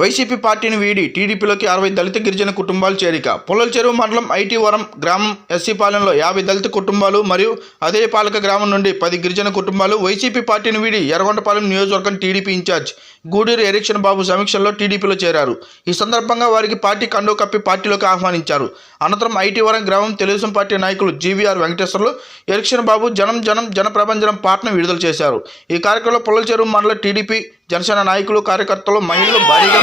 YCP పార్టీని వీడి టీడీపీలోకి అరవై దళిత గిరిజన కుటుంబాలు చేరిక. పొల్లల చెరువు మండలం ఐటీవరం గ్రామం ఎస్సీపాలెంలో యాభై దళిత కుటుంబాలు మరియు అదే పాలక గ్రామం నుండి పది గిరిజన కుటుంబాలు వైసీపీ పార్టీని వీడి ఎర్రగొండపాలెం నియోజకవర్గం టీడీపీ ఇన్ఛార్జ్ గూడూరు ఎరిక్షన్ బాబు సమీక్షలో టీడీపీలో చేరారు. ఈ సందర్భంగా వారికి పార్టీ కండో కప్పి పార్టీలోకి ఆహ్వానించారు. అనంతరం ఐటీవరం గ్రామం తెలుగుదేశం పార్టీ నాయకులు జీవీఆర్ వెంకటేశ్వర్లు ఎరిక్షన్ బాబు జనం జనం జనప్రభంజనం పాటను విడుదల చేశారు. ఈ కార్యక్రమంలో పొల్లల చెరువు మండల టీడీపీ జనసేన నాయకులు కార్యకర్తలు మహిళలు భారీగా